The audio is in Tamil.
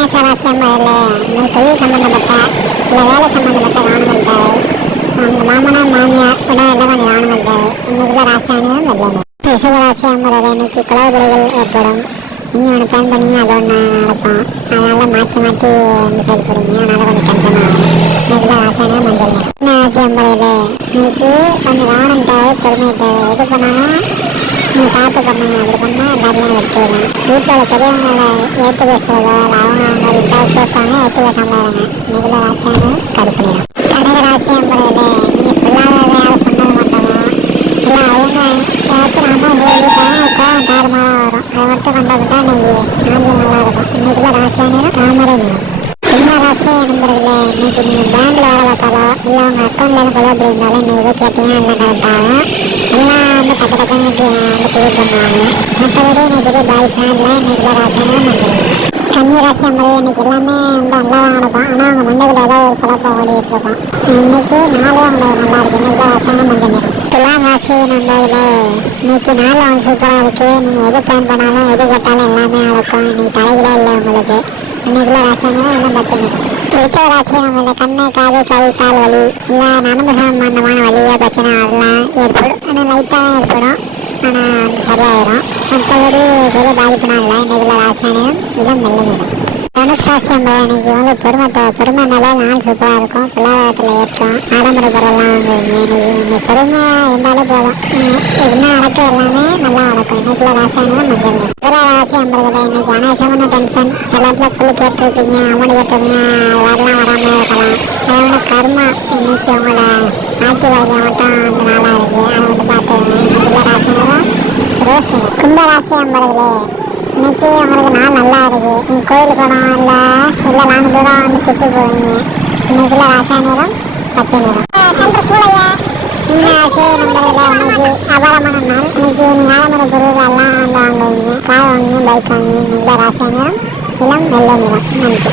மேசராட்சி என்பதில் நீ தொழில் சம்மந்தப்பட்ட இல்லை வேலை சம்மந்தப்பட்ட கவனங்கள் தேவை உங்கள் மாமனார் மாமியார் கூட எல்லாம் கொஞ்சம் தேவை இன்னைக்குள்ள ராசியானதும் வெள்ளைங்க ரிஷபராசி என்பதில் இன்னைக்கு குளறுபடிகள் ஏற்படும் நீங்கள் ஒன்று பிளான் பண்ணி அது ஒன்று நடக்கும் அதனால் மாற்றி மாற்றி வந்து செயல்படுவீங்க அதனால் கொஞ்சம் டென்ஷன் ஆகும் இன்னைக்குள்ள ராசியானது மஞ்சள்ங்க என்ன ராசி என்பதில் இன்னைக்கு கொஞ்சம் கவனம் தேவை பொறுமை தேவை எது பண்ணாலும் நீ பார்த்து பண்ணுங்க அப்படி பண்ணால் எல்லாருமே எடுத்துக்கலாம் வீட்டில் உள்ள பெரியவங்களை ஏற்று பேசுறதோ இல்லை அவங்க அவங்க விட்டால் பேசுவாங்க ஏற்று பேசாமல் இருங்க. நிகழ ராசியான கருப்பு நிறம் கடக ராசி என்பதில் நீங்கள் சொல்லாததை யாரும் சொன்னது மட்டும்தான் இல்லை அவங்க ஏதாச்சும் நாம உங்களுக்கு கோவம் தாறுமாறாக வரும். அதை மட்டும் கண்டுபிட்டா இன்னைக்கு நாள் நல்லா இருக்கும். இன்றைக்குள்ள ராசியான தாமரை நீ சிம்ம ராசி நண்பர்களே இன்னைக்கு நீங்கள் பேங்க்ல வேலை பார்த்தாலோ இல்லை உங்கள் அக்கௌண்ட்ல இருந்து கொலை இருந்தாலும் இன்னைக்கு போய் கேட்டீங்கன்னா எல்லாம் கரெக்டாகும் எல்லாம் வந்து டக்கு டக்குன்னு வந்து கிளியர் பண்ணுவாங்க மற்றபடி இன்னைக்கு பெரிய பாதிப்புலாம் இல்லை இன்னைக்கு ராசியான மஞ்சள் கன்னி ராசி என்பது இன்னைக்கு எல்லாமே வந்து நடக்கும் ஆனால் அவங்க மண்டபத்தில் ஏதோ ஒரு குழப்பம் ஓடிட்டு இருக்கும் இன்னைக்கு நாளே உங்களுக்கு நல்லா இருக்கு இன்னைக்கு ராசியான மஞ்சள் துலாம் ராசி இன்னைக்கு நாள் அவங்க சூப்பராக இருக்கு நீங்கள் எது பிளான் பண்ணாலும் எது கேட்டாலும் எல்லாமே நடக்கும் இன்னைக்கு தலைகளே இல்லை உங்களுக்கு இன்னைக்குள்ள என்ன பார்த்தீங்க பிடிச்ச ராசி நம்மள கண்ணு காது கை கால் வலி இல்லை நரம்பு சம்பந்தமான பிரச்சனை அதெல்லாம் ஏற்படும் ஆனால் லைட்டாக தான் ஏற்படும் ஆனால் சரியாயிடும் மற்றபடி பெரிய பாதிப்புனா இல்லை இன்னைக்குள்ள ராசியானதும் இளம் வெள்ளை தனுஷ் ராசி வந்து பொறுமை தேவை பொறுமை மேலே நாள் சூப்பராக இருக்கும். பொருளாதாரத்தில் ஏற்றம் ஆடம்பர பொருள்லாம் வாங்குவீங்க இன்னைக்கு இன்னைக்கு பொறுமையாக இருந்தாலே போதும். என்ன நடக்கும் எல்லாமே நல்லா நடக்கும். இன்னைக்குள்ள ராசியானதும் மஞ்சள் நிறம். ராசி என்பதில் இன்னைக்கு. அனாவசியமான டென்ஷன் சில இடத்துல புள்ளி கேட்டிருப்பீங்க. அமௌண்ட் கேட்டிருப்பீங்க. வரலாம் வராமல் இருக்கலாம். அதோட கர்மா இன்னைக்கு அவங்களோட ஆட்சி வைக்க மட்டும் அந்த நாளாக இருக்குது அதை வந்து பார்த்து இன்னைக்குள்ள ராசியானதும் ரோஸ் நிறம். கும்ப ராசி என்பதில் இன்னைக்கு உங்களுக்கு நாள் நல்லா இருக்கு. நீ கோயிலுக்கு போனோம் இல்லை இல்லை நாலு தூரம் வந்து சுற்றி போவீங்க இன்னைக்குள்ள ராசா நிறம் பச்சை நிறம் மீனாட்சி நம்பரில் இன்னைக்கு அபாரமான நாள். இன்னைக்கு நீ ஆடம்பர பொருள் எல்லாம் வந்து வாங்குவீங்க கார் வாங்குவீங்க பைக் வாங்குவீங்க இன்னைக்குள்ள ராசா நிறம் இளம் வெள்ளை நிறம். நன்றி.